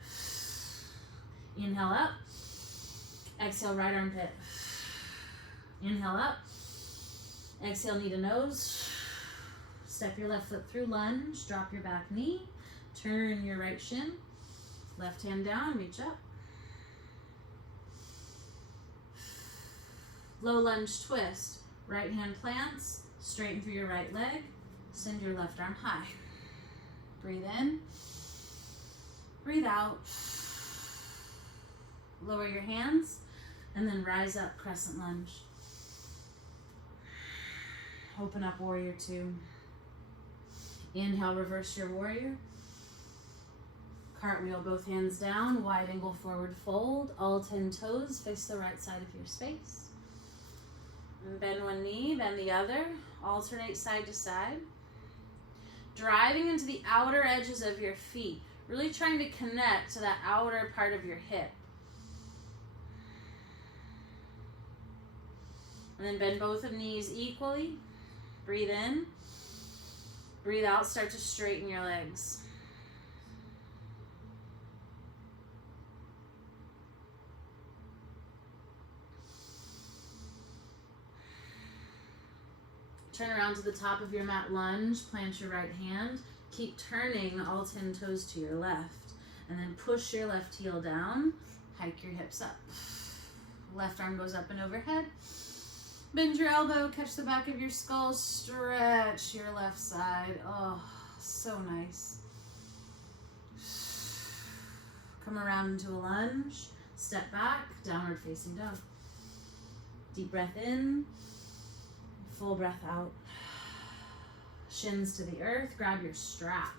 Inhale up. Exhale, right armpit. Inhale up. Exhale, knee to nose. Step your left foot through lunge. Drop your back knee. Turn your right shin. Left hand down, reach up. Low lunge twist. Right hand plants, straighten through your right leg. Send your left arm high. Breathe in. Breathe out. Lower your hands and then rise up, crescent lunge. Open up, warrior two. Inhale, reverse your warrior. Cartwheel, both hands down, wide angle forward fold. All 10 toes face the right side of your space. And bend one knee, bend the other. Alternate side to side. Driving into the outer edges of your feet. Really trying to connect to that outer part of your hip. And then bend both of knees equally. Breathe in. Breathe out, start to straighten your legs. Turn around to the top of your mat, lunge, plant your right hand. Keep turning all 10 toes to your left. And then push your left heel down, hike your hips up. Left arm goes up and overhead. Bend your elbow, catch the back of your skull, stretch your left side. Oh, so nice. Come around into a lunge, step back, downward facing dog. Deep breath in, full breath out. Shins to the earth, grab your strap.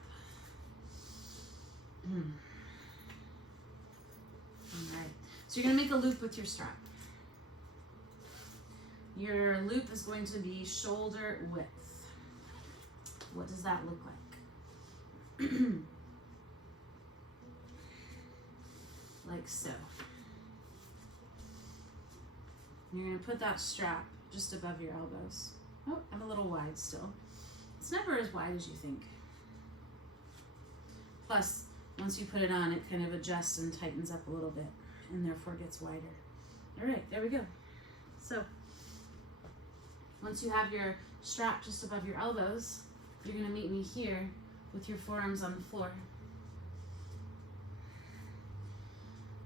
All right, so you're gonna make a loop with your strap. Your loop is going to be shoulder width. What does that look like? Like so. You're going to put that strap just above your elbows. Oh, I'm a little wide still. It's never as wide as you think. Plus, once you put it on, it kind of adjusts and tightens up a little bit and therefore gets wider. All right, there we go. So, once you have your strap just above your elbows, you're going to meet me here with your forearms on the floor.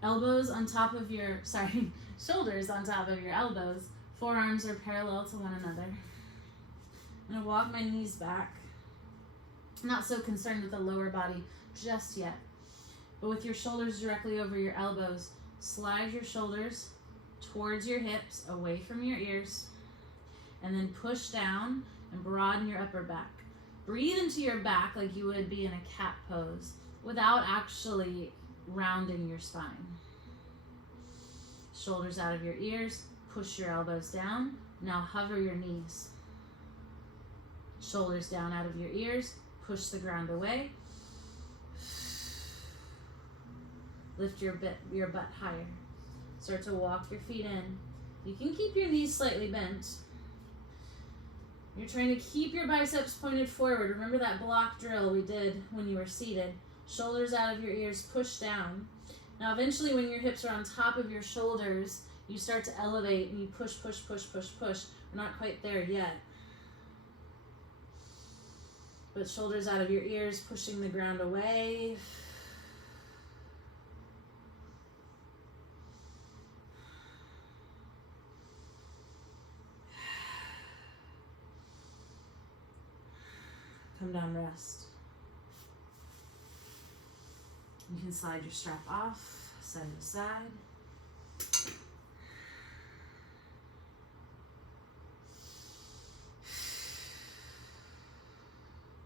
Elbows on top of your, shoulders on top of your elbows. Forearms are parallel to one another. I'm going to walk my knees back. I'm not so concerned with the lower body just yet. But with your shoulders directly over your elbows, slide your shoulders towards your hips, away from your ears. And then push down and broaden your upper back. Breathe into your back like you would be in a cat pose without actually rounding your spine. Shoulders out of your ears, push your elbows down. Now hover your knees. Shoulders down out of your ears, push the ground away. Lift your butt higher. Start to walk your feet in. You can keep your knees slightly bent. You're trying to keep your biceps pointed forward. Remember that block drill we did when you were seated. Shoulders out of your ears, push down. Now eventually when your hips are on top of your shoulders, you start to elevate and you push, push, push, push, push. We're not quite there yet. But shoulders out of your ears, pushing the ground away. Come down, rest. You can slide your strap off, side to side.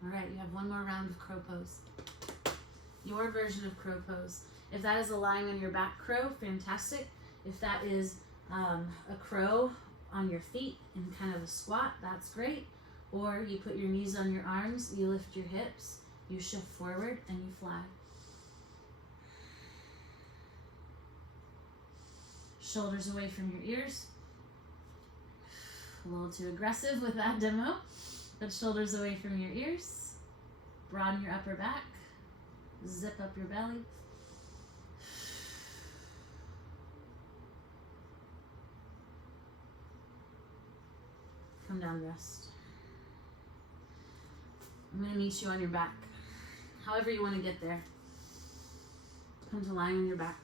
All right, you have one more round of crow pose. Your version of crow pose. If that is a lying on your back crow, fantastic. If that is a crow on your feet in kind of a squat, that's great. Or you put your knees on your arms, you lift your hips, you shift forward, and you fly. Shoulders away from your ears. A little too aggressive with that demo, but shoulders away from your ears. Broaden your upper back. Zip up your belly. Come down, rest. I'm going to meet you on your back, however you want to get there. Come to lying on your back.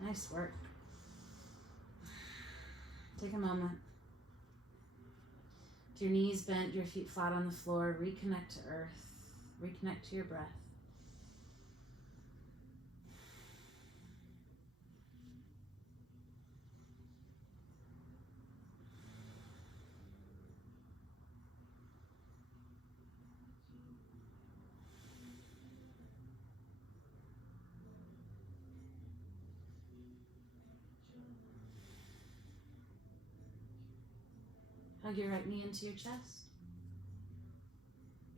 Nice work. Take a moment. With your knees bent, your feet flat on the floor, reconnect to earth. Reconnect to your breath. Hug your right knee into your chest.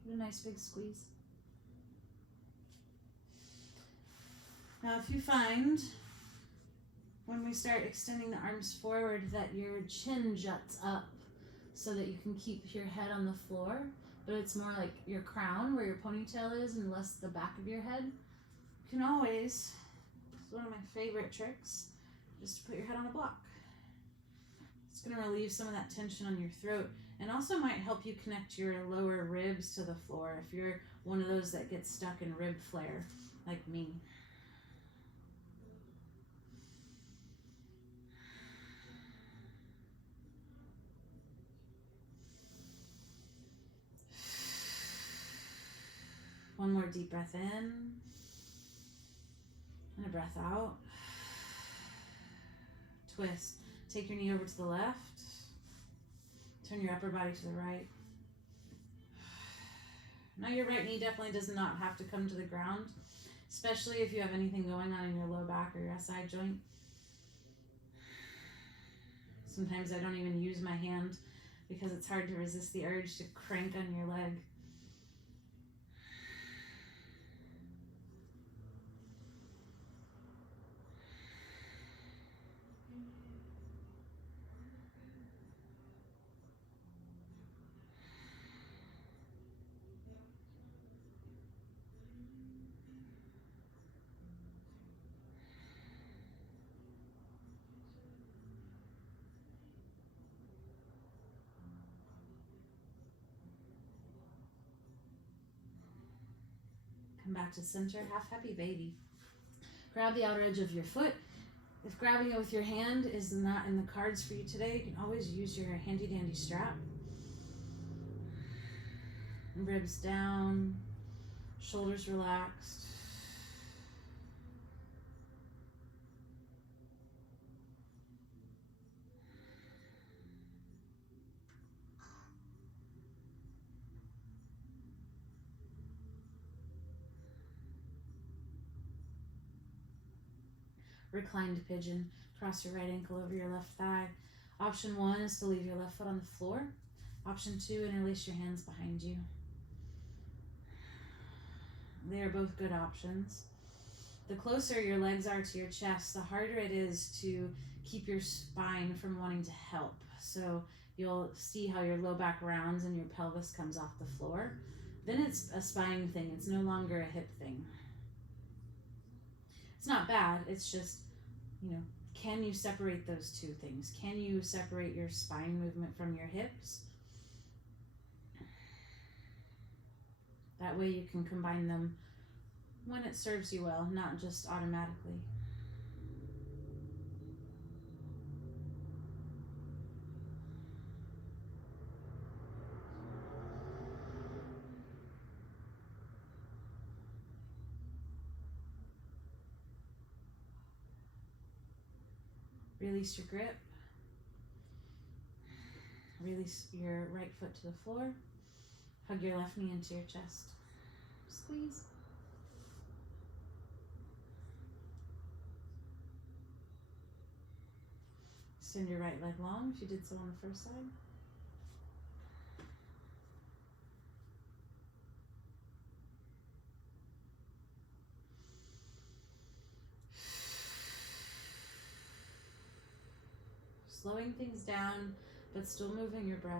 Give it a nice big squeeze. Now, if you find when we start extending the arms forward that your chin juts up so that you can keep your head on the floor, but it's more like your crown where your ponytail is and less the back of your head, you can always, it's one of my favorite tricks, is to put your head on a block. It's going to relieve some of that tension on your throat and also might help you connect your lower ribs to the floor if you're one of those that gets stuck in rib flare like me. One more deep breath in and a breath out. Twist. Take your knee over to the left. Turn your upper body to the right. Now your right knee definitely does not have to come to the ground, especially if you have anything going on in your low back or your SI joint. Sometimes I don't even use my hand because it's hard to resist the urge to crank on your leg. Come back to center, half happy baby. Grab the outer edge of your foot. If grabbing it with your hand is not in the cards for you today, you can always use your handy dandy strap. Ribs down, shoulders relaxed. Reclined pigeon. Cross your right ankle over your left thigh. Option 1 is to leave your left foot on the floor. Option 2, interlace your hands behind you. They are both good options. The closer your legs are to your chest, the harder it is to keep your spine from wanting to help. So you'll see how your low back rounds and your pelvis comes off the floor. Then it's a spine thing. It's no longer a hip thing. It's not bad. It's just, can you separate those two things? Can you separate your spine movement from your hips? That way you can combine them when it serves you well, not just automatically. Release your grip. Release your right foot to the floor. Hug your left knee into your chest. Squeeze. Extend your right leg long if you did so on the first side. Slowing things down, but still moving your breath.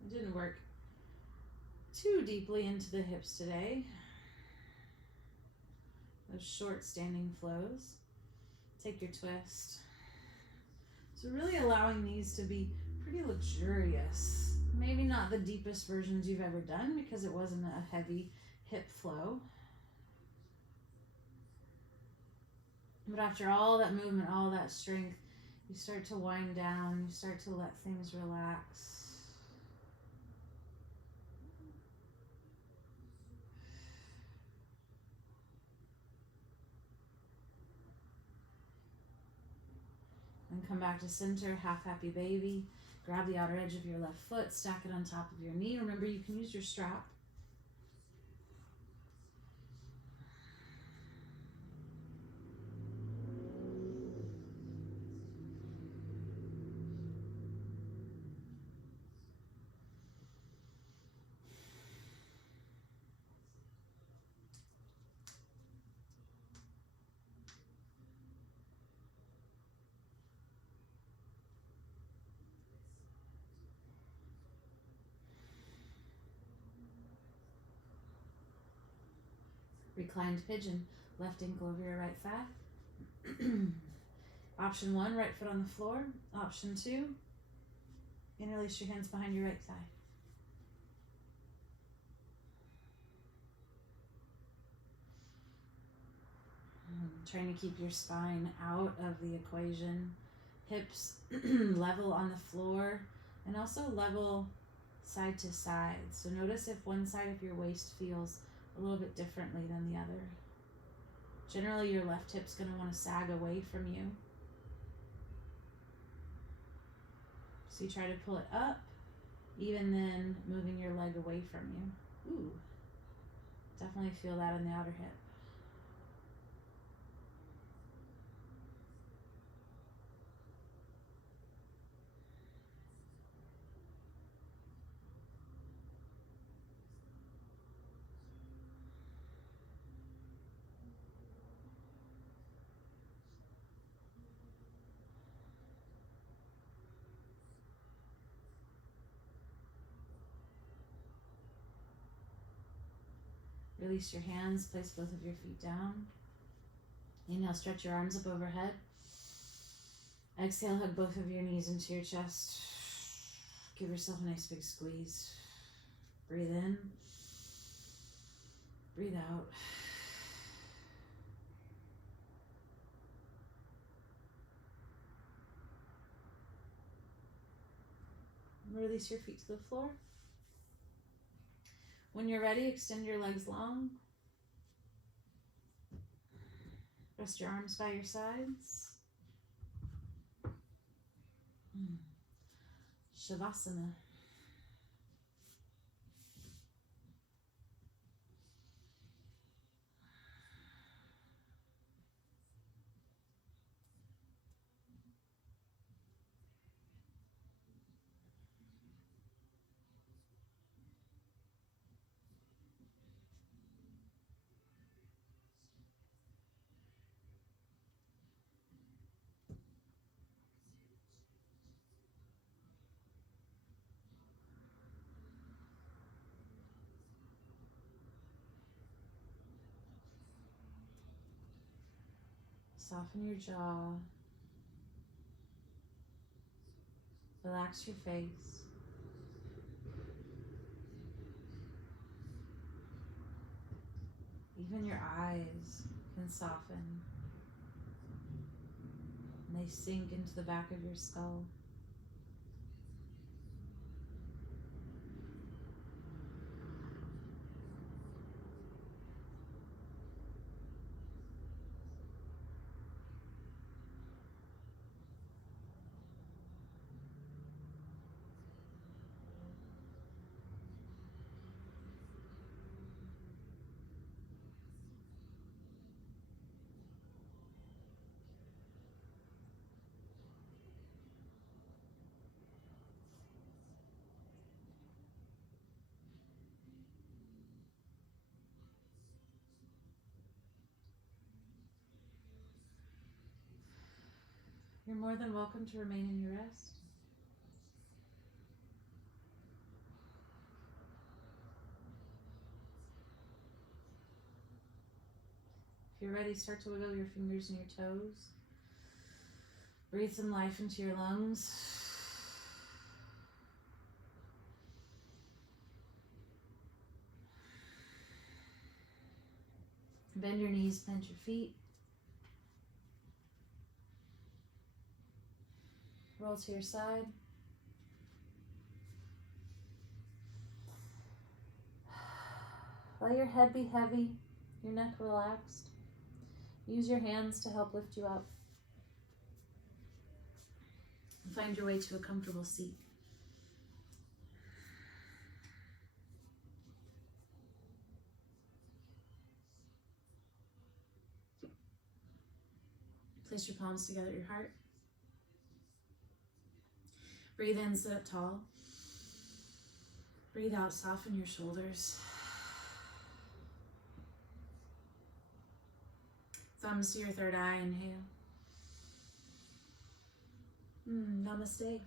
I didn't work too deeply into the hips today. Those short standing flows. Take your twist. So really allowing these to be pretty luxurious. Maybe not the deepest versions you've ever done because it wasn't a heavy hip flow. But after all that movement, all that strength, you start to wind down, you start to let things relax. And come back to center, half happy baby. Grab the outer edge of your left foot, stack it on top of your knee. Remember, you can use your strap. Reclined pigeon, left ankle over your right thigh. Option 1, right foot on the floor. Option 2, interlace your hands behind your right thigh. Trying to keep your spine out of the equation. Hips level on the floor and also level side to side. So notice if one side of your waist feels a little bit differently than the other. Generally, your left hip's going to want to sag away from you. So you try to pull it up, even then moving your leg away from you. Ooh, definitely feel that in the outer hip. Release your hands, place both of your feet down. Inhale, stretch your arms up overhead. Exhale, hug both of your knees into your chest. Give yourself a nice big squeeze. Breathe in. Breathe out. Release your feet to the floor. When you're ready, extend your legs long. Rest your arms by your sides. Shavasana. Soften your jaw. Relax your face. Even your eyes can soften. And they sink into the back of your skull. You're more than welcome to remain in your rest. If you're ready, start to wiggle your fingers and your toes. Breathe some life into your lungs. Bend your knees, plant your feet. Roll to your side. Let your head be heavy, your neck relaxed. Use your hands to help lift you up. Find your way to a comfortable seat. Place your palms together at your heart. Breathe in, sit up tall. Breathe out, soften your shoulders. Thumbs to your third eye, inhale. Namaste.